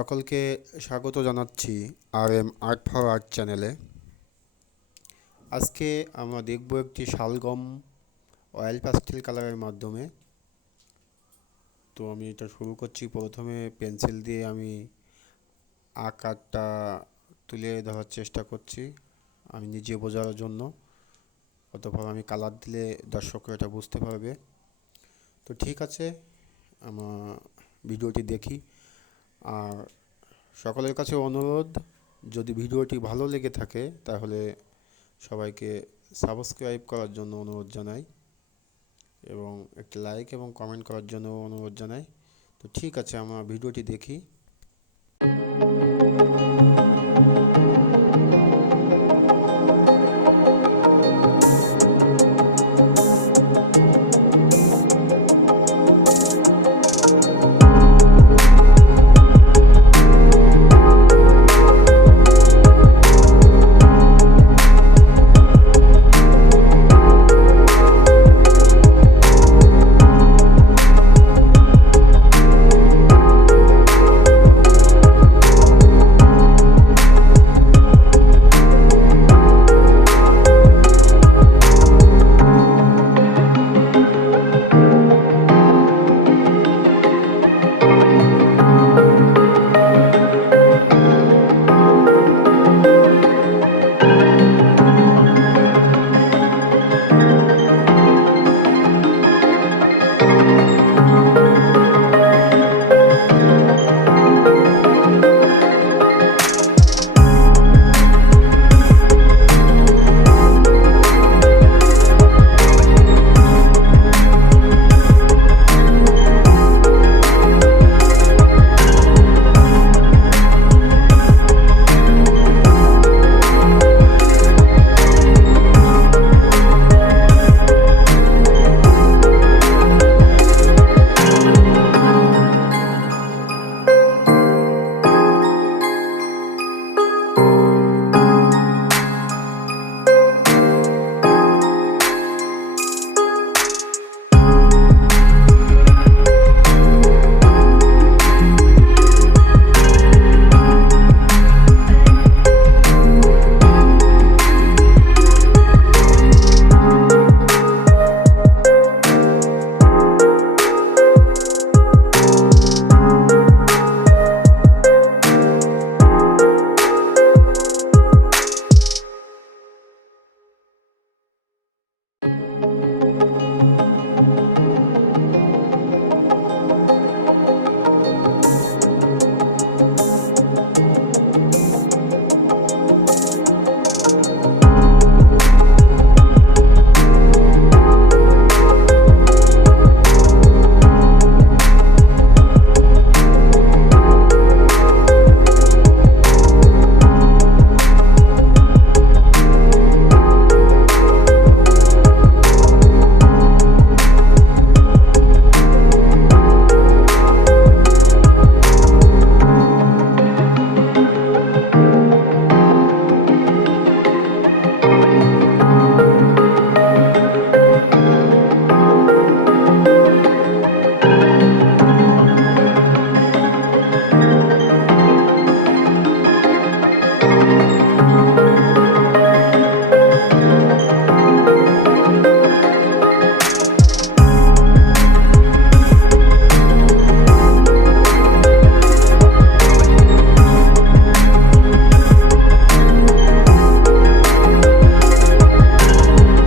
সকলকে স্বাগত জানাচ্ছি আর্ট ফর আর্ট চ্যানেলে। আজকে আমরা দেখব একটি শালগম অয়েল প্যাস্টেল কালারের মাধ্যমে। তো আমি এটা শুরু করছি। প্রথমে পেন্সিল দিয়ে আমি আকারটা তুলে ধরার চেষ্টা করছি আমি নিজে বোঝার জন্য। অতঃপর আমি কালার দিলে দর্শকরা এটা বুঝতে পারবে। তো ঠিক আছে, আমার ভিডিওটি দেখি। আর সকলের কাছে অনুরোধ, যদি ভিডিওটি ভালো লেগে থাকে তাহলে সবাইকে সাবস্ক্রাইব করার জন্য অনুরোধ জানাই এবং একটি লাইক এবং কমেন্ট করার জন্য অনুরোধ জানাই। তো ঠিক আছে, আমরা ভিডিওটি দেখি।